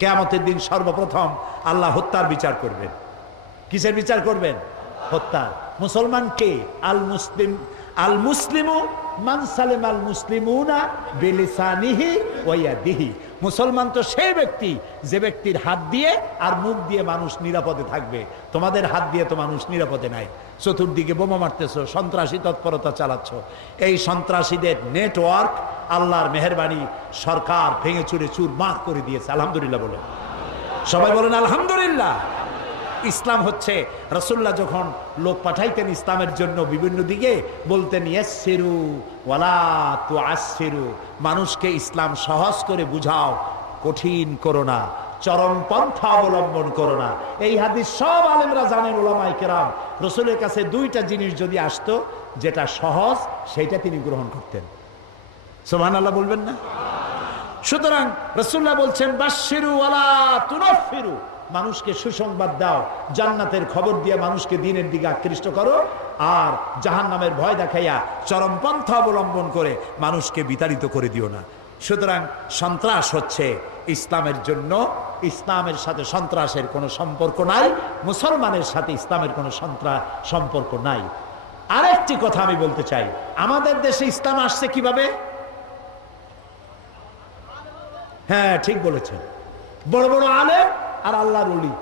কিয়ামতের দিন সর্বপ্রথম আল্লাহ হত্যার বিচার করবেন। কিসের বিচার করবেন? হত্যা। মুসলমান কে? আল মুসলিমু মান সালিমা আল মুসলিমুনা বিলিসানিহি ওয়া ইয়াদিহি। মুসলমান তো সেই ব্যক্তি যে ব্যক্তির হাত দিয়ে আর মুখ দিয়ে মানুষ নিরাপদে থাকবে। তোমাদের হাত দিয়ে তো মানুষ নিরাপদে নাই। চতুর্দিকে বোমা মারতেছো, সন্ত্রাসী তৎপরতা চালাচ্ছ। এই সন্ত্রাসীদের নেটওয়ার্ক আল্লাহর মেহেরবানি সরকার ভেঙে চুরে চুরমার করে দিয়েছে। আলহামদুলিল্লাহ বলে, সবাই বলেন আলহামদুলিল্লাহ। ইসলাম হচ্ছে, রাসূলুল্লাহ যখন লোক পাঠাইতেন ইসলামের জন্য বিভিন্ন দিকে, বলতেন ইয়াসসিরু ওয়ালা তুআসসিরু, মানুষকে ইসলাম সহজ করে বুঝাও, কঠিন করো না, চরম পন্থা অবলম্বন করো না। এই হাদিস সব আলেমরা জানেন, উলামায়ে কেরাম। রাসূলের কাছে দুইটা জিনিস যদি আসতো, যেটা সহজ সেইটা তিনি গ্রহণ করতেন। সুবহানাল্লাহ বলবেন না? সুতরাং রাসূলুল্লাহ বলছেন বাশশিরু ওয়ালা তুনাফিরু, মানুষকে সুসংবাদ দাও, জান্নাতের খবর দিয়ে মানুষকে দ্বীনের দিকে আকৃষ্ট করো, আর জাহান্নামের ভয় দেখাইয়া চরম পন্থা অবলম্বন করে মানুষকে বিতাড়িত করে দিও না। সুতরাং সন্ত্রাস হচ্ছে ইসলামের জন্য, ইসলামের সাথে সন্ত্রাসের কোনো সম্পর্ক নাই, মুসলমানের সাথে ইসলামের কোনো সম্পর্ক নাই। আরেকটি কথা আমি বলতে চাই, আমাদের দেশে ইসলাম আসছে কিভাবে? হ্যাঁ, ঠিক বলেছেন, বড় বড় আলেম আর আল্লাহর ওলি,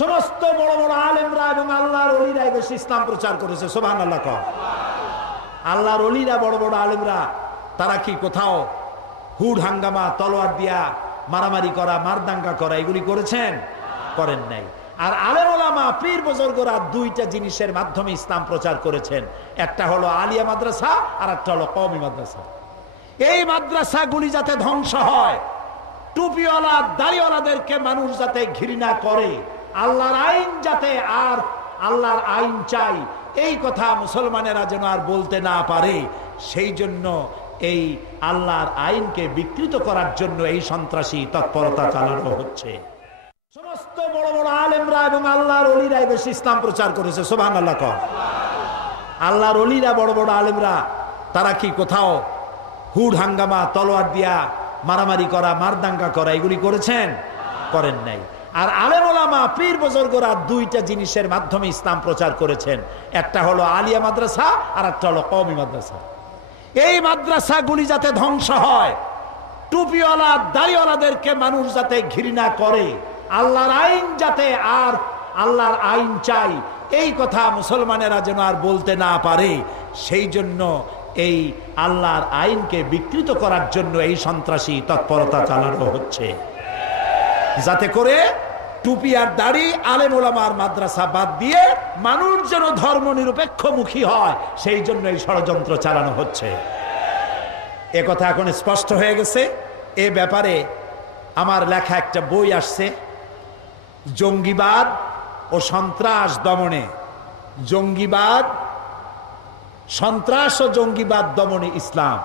সমস্ত বড় বড় আলেমরা এবং আল্লাহর ওলিরা দেশে ইসলাম প্রচার করেছে। সুবহানাল্লাহ কও। আল্লাহর ওলিরা, বড় বড় আলেমরা, তারা কি কোথাও হুড হাঙ্গামা, তলোয়ার দিয়া মারামারি করা, মারদাঙ্গা করা এগুলি করেছেন? করেন নাই। আর আলেম ওলামা, পীর বুজুর্গরা দুইটা জিনিসের মাধ্যমে ইসলাম প্রচার করেছেন। একটা হলো আলিয়া মাদ্রাসা, আর একটা হলো কওমি মাদ্রাসা। এই মাদ্রাসাগুলি যাতে ধ্বংস হয়, টুপিওয়ালা দাড়িওয়ালাদেরকে মানুষ যাতে ঘৃণা করে, আল্লাহর আইন যাতে, আর আল্লাহর আইন চাই এই কথা মুসলমানেরা যেন আর বলতে না পারে, সেই জন্য এই আল্লাহর আইনকে বিকৃত করার জন্য এই সন্ত্রাসী তৎপরতা চালানো হচ্ছে। সমস্ত বড় বড় আলেমরা এবং আল্লাহর ওলিরা বেশি ইসলাম প্রচার করেছে। সুবহানাল্লাহ কও। আল্লাহর ওলিরা, বড় বড় আলেমরা, তারা কি কোথাও হুড হাঙ্গামা, তলোয়ার দিয়া মারামারি করা, মারদাঙ্গা করা এগুলি করেছেন? করেন নাই। আর আলেম ওলামা, পীর বুজুর্গরা দুইটা জিনিসের মাধ্যমে ইসলাম প্রচার করেছেন। একটা হলো আলিয়া মাদ্রাসা, আর একটা হলো কওমি মাদ্রাসা। এই মাদ্রাসাগুলি যাতে ধ্বংস হয়, টুপিওয়ালা দাড়িওয়ালাদেরকে মানুষ যাতে ঘৃণা করে, আল্লাহর আইন যাতে, আর আল্লাহর আইন চাই এই কথা মুসলমানেরা যেন আর বলতে না পারে, সেই জন্য এই আল্লাহর আইনকে বিকৃত করার জন্য এই সন্ত্রাসী তৎপরতা চালানো হচ্ছে, যাতে করে টুপি আর দাড়ি, আলেম ওলামার মাদ্রাসা বাদ দিয়ে মানুষ যেন ধর্ম নিরপেক্ষমুখী হয়, সেই জন্য এই ষড়যন্ত্র চালানো হচ্ছে। এ কথা এখন স্পষ্ট হয়ে গেছে। এ ব্যাপারে আমার লেখা একটা বই আসছে, জঙ্গিবাদ ও সন্ত্রাস দমনে, জঙ্গিবাদ, সন্ত্রাস ও জঙ্গিবাদ দমনে ইসলাম,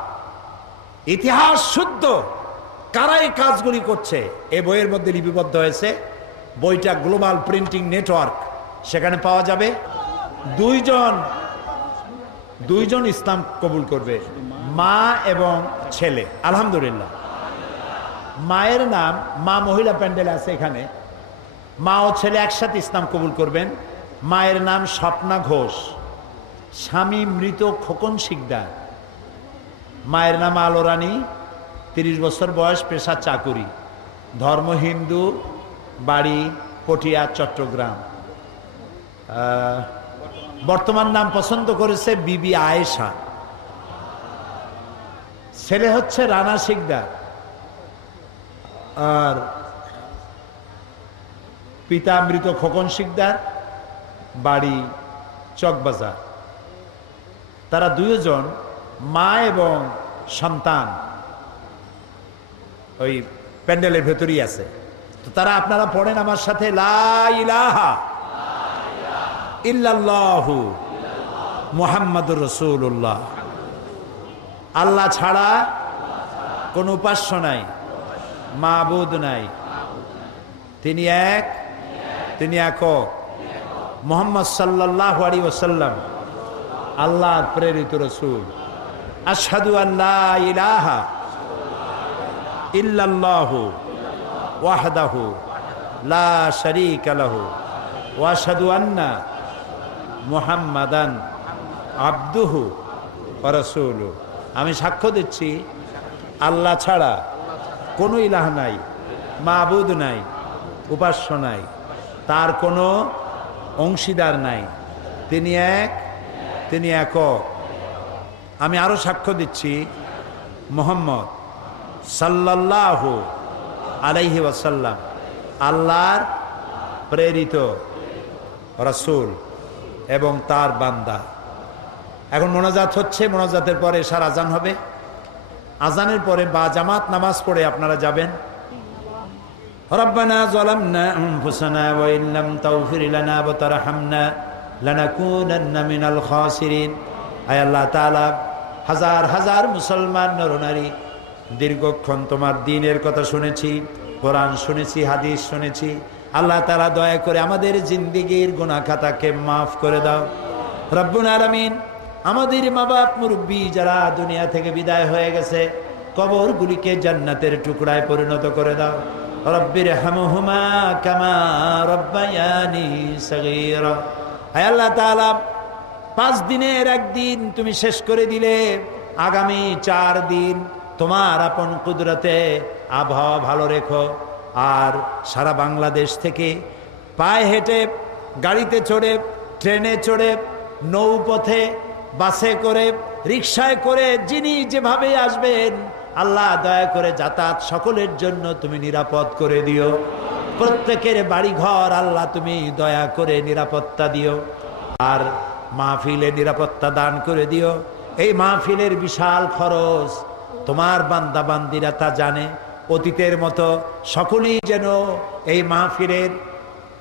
ইতিহাস শুদ্ধ কারা এই কাজগুলি করছে, এ বইয়ের মধ্যে লিপিবদ্ধ হয়েছে। বইটা গ্লোবাল প্রিন্টিং নেটওয়ার্ক, সেখানে পাওয়া যাবে। দুইজন ইসলাম কবুল করবে, মা এবং ছেলে। আলহামদুলিল্লাহ। মায়ের নাম, মা মহিলা প্যান্ডেল আছে এখানে, মা ও ছেলে একসাথে ইসলাম কবুল করবেন। মায়ের নাম স্বপ্না ঘোষ, স্বামী মৃত খোকন শিকদার। মায়ের নাম আলো রানী, 30 বছর বয়স, পেশা চাকুরি, ধর্ম হিন্দু, বাড়ি পটিয়া, চট্টগ্রাম। বর্তমান নাম পছন্দ করেছে বিবি আয়েশা। ছেলে হচ্ছে রানা শিকদার, আর পিতা মৃত খোকন শিকদার, বাড়ি চকবাজার। তারা দুইজন, মা এবং সন্তান, ওই প্যান্ডেলের ভেতরই আছে। তো তারা, আপনারা পড়েন আমার সাথে, লা ইলাহা ইল্লাল্লাহু মুহাম্মাদুর রাসূলুল্লাহ। আল্লাহ ছাড়া কোন উপাস্য নাই, মাবুদ নাই, তিনি এক, তিনি একক। মুহাম্মদ সাল্লাল্লাহু আলাইহি ওয়াসাল্লাম আল্লাহর প্রেরিত রাসূল। আশহাদু আল্লা ইলাহা ইল্লাল্লাহু ওয়াহদাহু লা শারীকা লাহু ওয়া আশহাদু আন্না মুহাম্মাদান আবদুহু ওয়া রাসূলুহু। আমি সাক্ষ্য দিচ্ছি আল্লাহ ছাড়া কোনো ইলাহ নাই, মাবুদ নাই, উপাস্য নাই, তার কোনো অংশীদার নাই, তিনি এক, তিনি একক। আমি আরো সাক্ষ্য দিচ্ছি মুহাম্মদ সাল্লাল্লাহু আলাইহি ওয়াসাল্লাম আল্লাহর প্রেরিত রাসূল এবং তার বান্দা। এখন মোনাজাত হচ্ছে, মোনাজাতের পরে এশার আজান হবে। আজানের পরে বা জামাত নামাজ পড়ে আপনারা যাবেন। রব্বানা যালামনা আনফুসানা ওয়া ইন লাম তাগফির লানা ওয়া তারহামনা লানাকুনান্না মিনাল খাসিরিন। আয় আল্লাহ তাআলা, হাজার হাজার মুসলমান নরনারী দীর্ঘক্ষণ তোমার দ্বীনের কথা শুনেছি, কোরআন শুনেছি, হাদিস শুনেছি। আল্লাহ তাআলা দয়া করে আমাদের জিন্দেগীর গুনাহ খাতাকে মাফ করে দাও রব্বুল আলামিন। আমাদের মা বাপ মুরব্বী যারা দুনিয়া থেকে বিদায় হয়ে গেছে, কবরগুলিকে জান্নাতের টুকরায় পরিণত করে দাও। রব্বির হামহুমা কামা রব্বায়ানি সগীরা। হে আল্লাহ তাআলা, 5 দিনের একদিন তুমি শেষ করে দিলে, আগামী 4 দিন তোমার আপন কুদরতে আবহাওয়া ভালো রেখো। আর সারা বাংলাদেশ থেকে পায়ে হেঁটে, গাড়িতে চড়ে, ট্রেনে চড়ে, নৌপথে, বাসে করে, রিকশায় করে যিনি যেভাবে আসবেন, আল্লাহ দয়া করে যাতায়াত সকলের জন্য তুমি নিরাপদ করে দিও। প্রত্যেকের বাড়ি ঘর আল্লাহ তুমি দয়া করে নিরাপত্তা দিও। আর মাহফিলে নিরাপত্তা দান করে দিও। এই মাহফিলের বিশাল খরচ তোমার বান্দা বান্দিরা তা জানে। অতীতের মতো সকলেই যেন এই মাহফিলের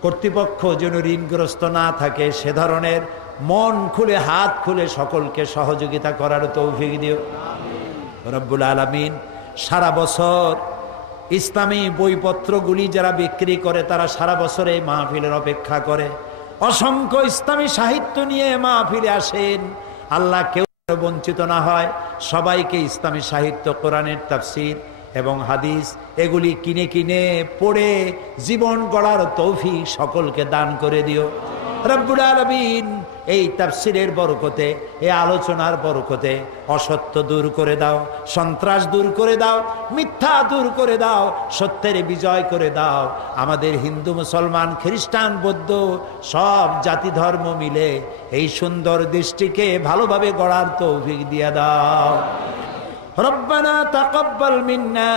কর্তৃপক্ষ যেন ঋণগ্রস্ত না থাকে, সে ধরনের মন খুলে, হাত খুলে সকলকে সহযোগিতা করার তৌফিক দিও রব্বুল আলামিন। সারা বছর ইসলামী বইপত্রগুলি যারা বিক্রি করে, তারা সারা বছর এই মাহফিলের অপেক্ষা করে। অসংখ্য ইসলামী সাহিত্য নিয়ে মাহফিলে আসেন। আল্লাহ কেউ বঞ্চিত না হয়, সবাইকে ইসলামী সাহিত্য, কোরআনের তাফসীর এবং হাদিস এগুলি কিনে কিনে পড়ে জীবন গড়ার তৌফিক সকলকে দান করে দিও রব্বুল আলামিন। এই তাফসীরের বরকতে, এই আলোচনার বরকতে অসত্য দূর করে দাও, সন্ত্রাস দূর করে দাও, মিথ্যা দূর করে দাও, সত্যের বিজয় করে দাও। আমাদের হিন্দু, মুসলমান, খ্রিস্টান, বৌদ্ধ সব জাতি ধর্ম মিলে এই সুন্দর দেশটিকে ভালোভাবে গড়ার তৌফিক দিয়ে দাও। রব্বানা তাকাব্বাল মিন্না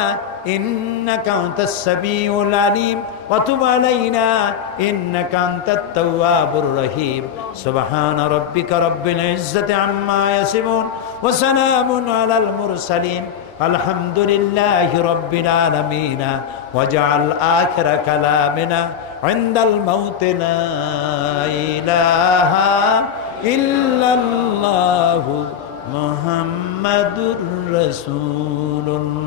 ইন্নাকা আনতাস সামিউল আলিম ওয়া তুব আলাইনা ইন্নাকা আনতাত তাওয়াবুর রহিম। সুবহানা রাব্বিকা রাব্বিল ইজ্জাতি আম্মা ইয়াসিফুন ওয়া সালামুন আলাল মুরসালিন আলহামদুলিল্লাহি রাব্বিল আলামিন। ওয়াজআল আখিরা কালামিনা ইনদাল মাউত লা ইলাহা ইল্লাল্লাহু মুহাম্মাদুর রাসূলুল্লাহ।